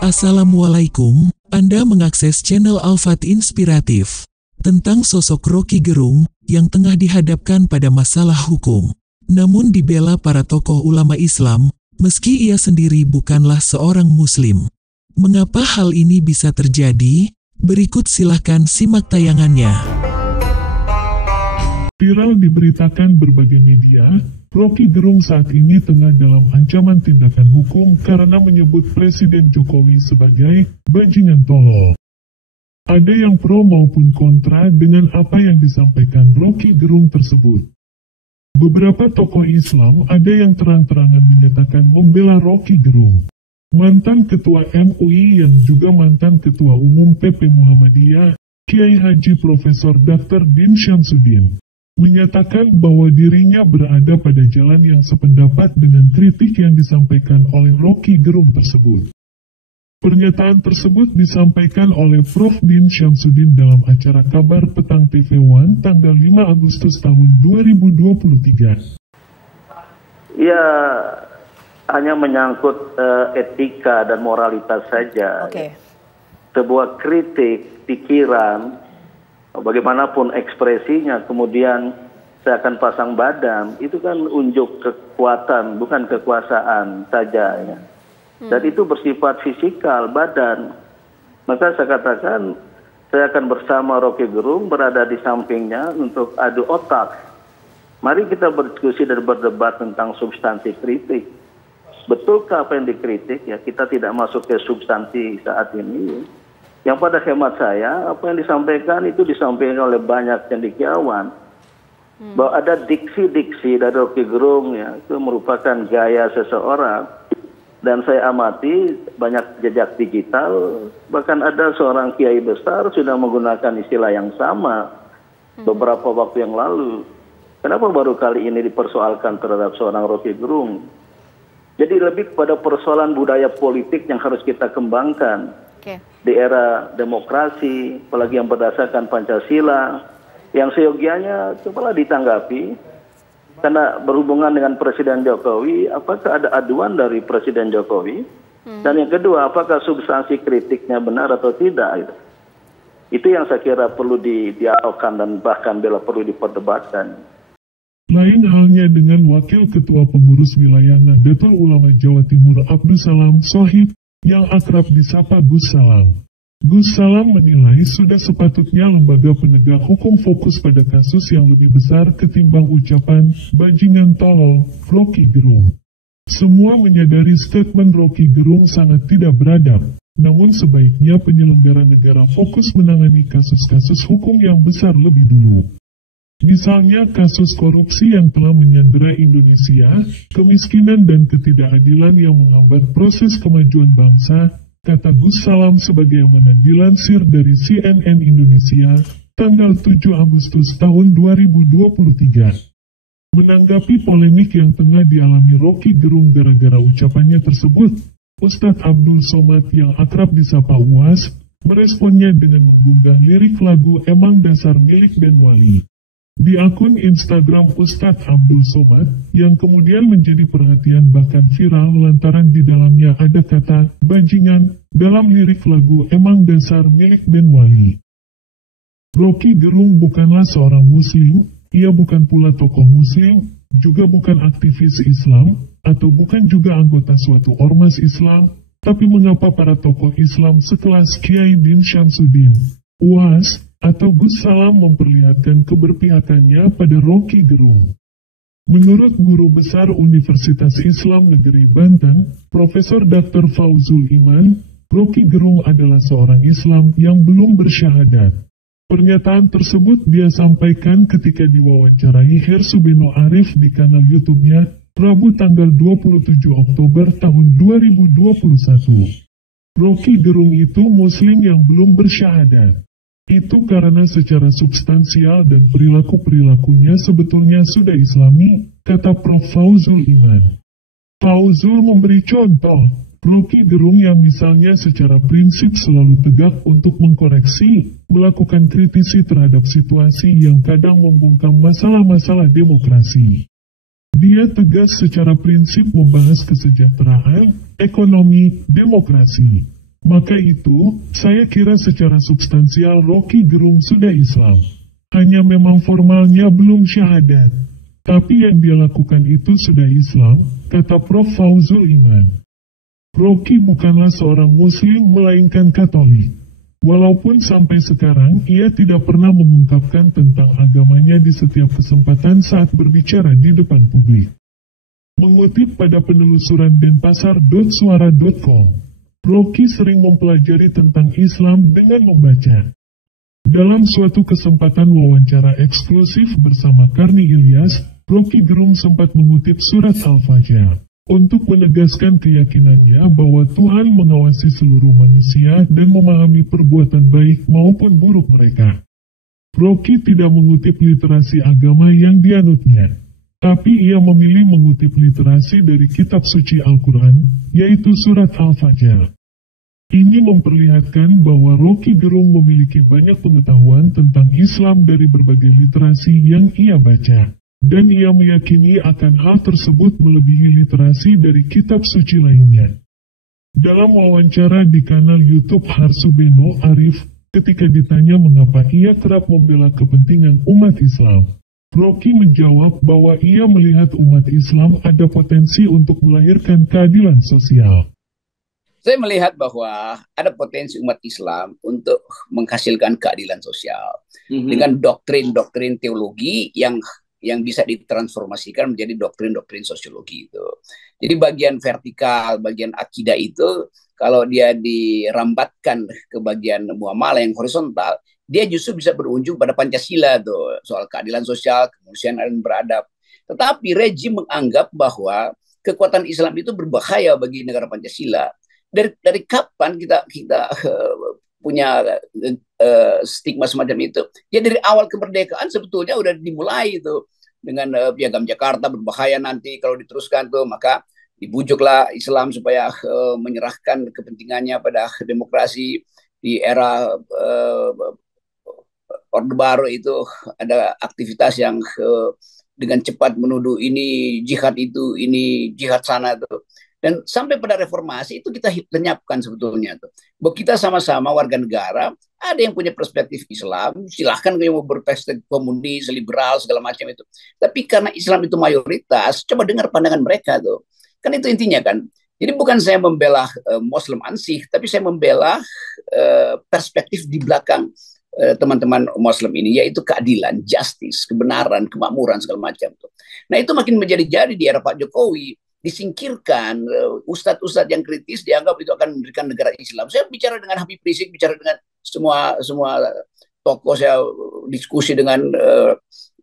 Assalamualaikum, Anda mengakses channel Al-Fat Inspiratif tentang sosok Roky Gerung yang tengah dihadapkan pada masalah hukum. Namun dibela para tokoh ulama Islam, meski ia sendiri bukanlah seorang Muslim. Mengapa hal ini bisa terjadi? Berikut silahkan simak tayangannya. Viral diberitakan berbagai media, Roky Gerung saat ini tengah dalam ancaman tindakan hukum karena menyebut Presiden Jokowi sebagai bajingan tolol. Ada yang pro maupun kontra dengan apa yang disampaikan Roky Gerung tersebut. Beberapa tokoh Islam ada yang terang-terangan menyatakan membela Roky Gerung. Mantan Ketua MUI yang juga mantan Ketua Umum PP Muhammadiyah, Kiai Haji Profesor Dr. Din Syamsuddin, menyatakan bahwa dirinya berada pada jalan yang sependapat dengan kritik yang disampaikan oleh Roky Gerung tersebut. Pernyataan tersebut disampaikan oleh Prof. Din Syamsuddin dalam acara Kabar Petang TV One tanggal 5 Agustus tahun 2023. Ya, hanya menyangkut etika dan moralitas saja. Oke. Sebuah kritik, pikiran, bagaimanapun ekspresinya, kemudian saya akan pasang badan, itu kan unjuk kekuatan, bukan kekuasaan saja. Ya. Dan itu bersifat fisikal, badan. Maka saya katakan, saya akan bersama Roky Gerung berada di sampingnya untuk adu otak. Mari kita berdiskusi dan berdebat tentang substansi kritik. Betulkah apa yang dikritik? Ya, kita tidak masuk ke substansi saat ini. Yang pada hemat saya, apa yang disampaikan itu disampaikan oleh banyak cendekiawan. Bahwa ada diksi-diksi dari Roky Gerung, ya, itu merupakan gaya seseorang. Dan saya amati banyak jejak digital, bahkan ada seorang kiai besar sudah menggunakan istilah yang sama beberapa waktu yang lalu. Kenapa baru kali ini dipersoalkan terhadap seorang Roky Gerung? Jadi lebih kepada persoalan budaya politik yang harus kita kembangkan. Di era demokrasi, apalagi yang berdasarkan Pancasila, yang seyogianya cobalah ditanggapi. Karena berhubungan dengan Presiden Jokowi, apakah ada aduan dari Presiden Jokowi? Dan yang kedua, apakah substansi kritiknya benar atau tidak? Itu yang saya kira perlu didialogkan dan bahkan bila perlu diperdebatkan. Lain halnya dengan Wakil Ketua Pengurus Wilayah Nahdlatul Ulama Jawa Timur Abdus Salam Shohib yang akrab disapa Gus Salam. Gus Salam menilai sudah sepatutnya lembaga penegak hukum fokus pada kasus yang lebih besar ketimbang ucapan bajingan tolol Roky Gerung. Semua menyadari statement Roky Gerung sangat tidak beradab, namun sebaiknya penyelenggara negara fokus menangani kasus-kasus hukum yang besar lebih dulu. Misalnya kasus korupsi yang telah menyandera Indonesia, kemiskinan dan ketidakadilan yang menghambat proses kemajuan bangsa, kata Gus Salam sebagaimana dilansir dari CNN Indonesia, tanggal 7 Agustus tahun 2023. Menanggapi polemik yang tengah dialami Roky Gerung gara-gara ucapannya tersebut, Ustadz Abdul Somad yang akrab disapa UAS, meresponnya dengan mengunggah lirik lagu Emang Dasar milik Ben Wali di akun Instagram Ustadz Abdul Somad, yang kemudian menjadi perhatian bahkan viral lantaran di dalamnya ada kata bajingan dalam lirik lagu Emang Dasar milik Ben Wali. Roky Gerung bukanlah seorang muslim, ia bukan pula tokoh muslim, juga bukan aktivis Islam, atau bukan juga anggota suatu ormas Islam, tapi mengapa para tokoh Islam sekelas Kiai Din Syamsuddin, UAS, atau Gus Salam memperlihatkan keberpihakannya pada Roky Gerung? Menurut Guru Besar Universitas Islam Negeri Banten, Profesor Dr. Fauzul Iman, Roky Gerung adalah seorang Islam yang belum bersyahadat. Pernyataan tersebut dia sampaikan ketika diwawancarai Hersubino Arif di kanal YouTube-nya Rabu tanggal 27 Oktober tahun 2021. Roky Gerung itu Muslim yang belum bersyahadat. Itu karena secara substansial dan perilaku-perilakunya sebetulnya sudah Islami, kata Prof. Fauzul Iman. Fauzul memberi contoh, Roky Gerung yang misalnya secara prinsip selalu tegak untuk mengkoreksi, melakukan kritisi terhadap situasi yang kadang membungkam masalah-masalah demokrasi. Dia tegas secara prinsip membahas kesejahteraan, ekonomi, demokrasi. Maka itu, saya kira secara substansial Rocky Gerung sudah Islam. Hanya memang formalnya belum syahadat. Tapi yang dia lakukan itu sudah Islam, kata Prof. Fauzul Iman. Rocky bukanlah seorang Muslim melainkan Katolik. Walaupun sampai sekarang ia tidak pernah mengungkapkan tentang agamanya di setiap kesempatan saat berbicara di depan publik. Mengutip pada penelusuran denpasar.suara.com, Rocky sering mempelajari tentang Islam dengan membaca. Dalam suatu kesempatan wawancara eksklusif bersama Karni Ilyas, Rocky Gerung sempat mengutip surat Al-Fajr untuk menegaskan keyakinannya bahwa Tuhan mengawasi seluruh manusia dan memahami perbuatan baik maupun buruk mereka. Rocky tidak mengutip literasi agama yang dianutnya, tapi ia memilih mengutip literasi dari kitab suci Al-Quran, yaitu surat Al-Fajr. Ini memperlihatkan bahwa Rocky Gerung memiliki banyak pengetahuan tentang Islam dari berbagai literasi yang ia baca. Dan ia meyakini akan hal tersebut melebihi literasi dari kitab suci lainnya. Dalam wawancara di kanal YouTube Harsubeno Arif, ketika ditanya mengapa ia kerap membela kepentingan umat Islam, Rocky menjawab bahwa ia melihat umat Islam ada potensi untuk melahirkan keadilan sosial. Saya melihat bahwa ada potensi umat Islam untuk menghasilkan keadilan sosial dengan doktrin-doktrin teologi yang bisa ditransformasikan menjadi doktrin-doktrin sosiologi itu. Jadi bagian vertikal, bagian akidah itu kalau dia dirambatkan ke bagian muamalah yang horizontal, dia justru bisa berujung pada Pancasila tuh, soal keadilan sosial, kemanusiaan dan beradab. Tetapi rejim menganggap bahwa kekuatan Islam itu berbahaya bagi negara Pancasila. Dari kapan kita punya stigma semacam itu? Ya dari awal kemerdekaan sebetulnya udah dimulai itu dengan Piagam Jakarta berbahaya nanti kalau diteruskan tuh, maka dibujuklah Islam supaya menyerahkan kepentingannya pada demokrasi di era Orde Baru. Itu ada aktivitas yang dengan cepat menuduh ini jihad itu, ini jihad sana tuh. Dan sampai pada reformasi itu kita lenyapkan sebetulnya tuh. Bahwa kita sama-sama warga negara, ada yang punya perspektif Islam, silahkan yang mau berperspektif komunis, liberal, segala macam itu. Tapi karena Islam itu mayoritas, coba dengar pandangan mereka tuh. Kan itu intinya kan. Jadi bukan saya membela Muslim ansih, tapi saya membela perspektif di belakang teman-teman Muslim ini, yaitu keadilan, justice, kebenaran, kemakmuran, segala macam tuh. Nah itu makin menjadi-jadi di era Pak Jokowi. Disingkirkan ustadz-ustadz yang kritis dianggap itu akan memberikan negara Islam. Saya bicara dengan Habib Rizik, bicara dengan semua tokoh, saya diskusi dengan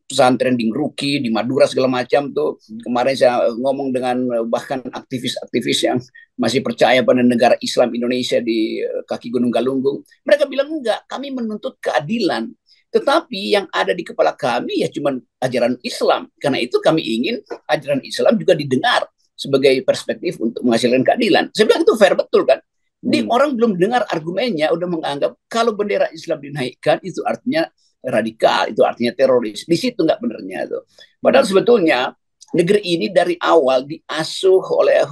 pesantren di Ngeruki, di Madura segala macam tuh. Kemarin saya ngomong dengan bahkan aktivis-aktivis yang masih percaya pada negara Islam Indonesia di kaki Gunung Galunggung. Mereka bilang enggak, kami menuntut keadilan. Tetapi yang ada di kepala kami ya cuma ajaran Islam. Karena itu kami ingin ajaran Islam juga didengar sebagai perspektif untuk menghasilkan keadilan. Saya bilang itu fair betul kan. Jadi orang belum dengar argumennya udah menganggap kalau bendera Islam dinaikkan itu artinya radikal, itu artinya teroris. Di situ nggak benernya itu. Padahal sebetulnya negeri ini dari awal diasuh oleh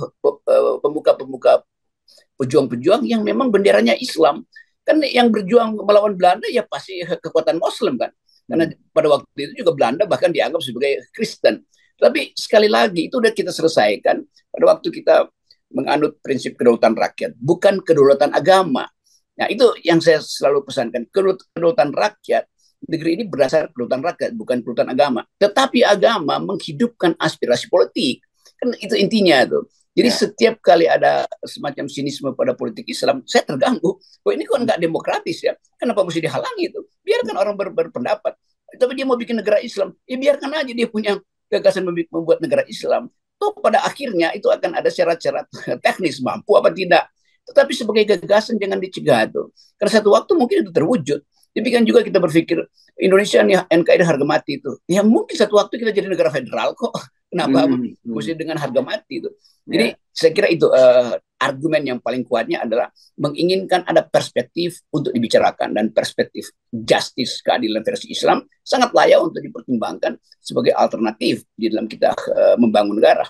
pemuka-pemuka, pejuang-pejuang yang memang benderanya Islam. Kan yang berjuang melawan Belanda ya pasti kekuatan Muslim kan. Karena pada waktu itu juga Belanda bahkan dianggap sebagai Kristen. Tapi sekali lagi itu udah kita selesaikan pada waktu kita menganut prinsip kedaulatan rakyat, bukan kedaulatan agama. Nah itu yang saya selalu pesankan, kedaulatan rakyat, negeri ini berdasar kedaulatan rakyat, bukan kedaulatan agama. Tetapi agama menghidupkan aspirasi politik, kan itu intinya tuh. Jadi setiap kali ada semacam sinisme pada politik Islam, saya terganggu. Oh ini kok nggak demokratis ya? Kenapa mesti dihalangi itu? Biarkan orang berpendapat. Tapi dia mau bikin negara Islam, ya biarkan aja dia punya gagasan membuat negara Islam. Toh pada akhirnya itu akan ada syarat-syarat teknis mampu apa tidak. Tetapi sebagai gagasan jangan dicegah tuh. Karena satu waktu mungkin itu terwujud. Demikian juga kita berpikir Indonesia nih NKRI harga mati itu. Ya mungkin satu waktu kita jadi negara federal kok. Kenapa mesti dengan harga mati itu? Jadi saya kira itu argumen yang paling kuatnya adalah menginginkan ada perspektif untuk dibicarakan, dan perspektif justice, keadilan versi Islam sangat layak untuk dipertimbangkan sebagai alternatif di dalam kita membangun negara.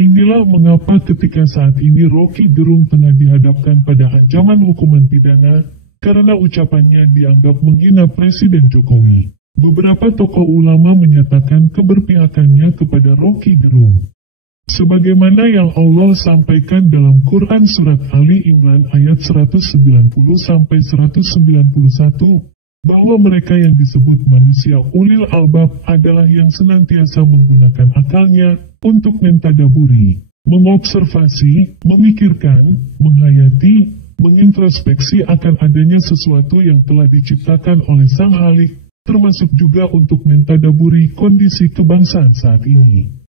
Inilah mengapa ketika saat ini Rocky Gerung tengah dihadapkan pada ancaman hukuman pidana karena ucapannya dianggap menghina Presiden Jokowi. Beberapa tokoh ulama menyatakan keberpihakannya kepada Rocky Gerung. Sebagaimana yang Allah sampaikan dalam Quran Surat Ali Imran ayat 190-191, bahwa mereka yang disebut manusia ulil albab adalah yang senantiasa menggunakan akalnya untuk mentadaburi, mengobservasi, memikirkan, menghayati, mengintrospeksi akan adanya sesuatu yang telah diciptakan oleh Sang Halik, termasuk juga untuk mentadaburi kondisi kebangsaan saat ini.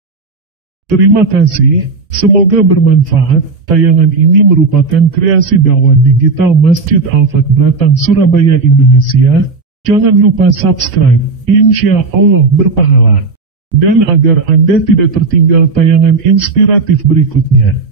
Terima kasih, semoga bermanfaat. Tayangan ini merupakan kreasi dakwah digital Masjid Al-Fat Bratang, Surabaya, Indonesia. Jangan lupa subscribe, insya Allah berpahala. Dan agar Anda tidak tertinggal tayangan inspiratif berikutnya.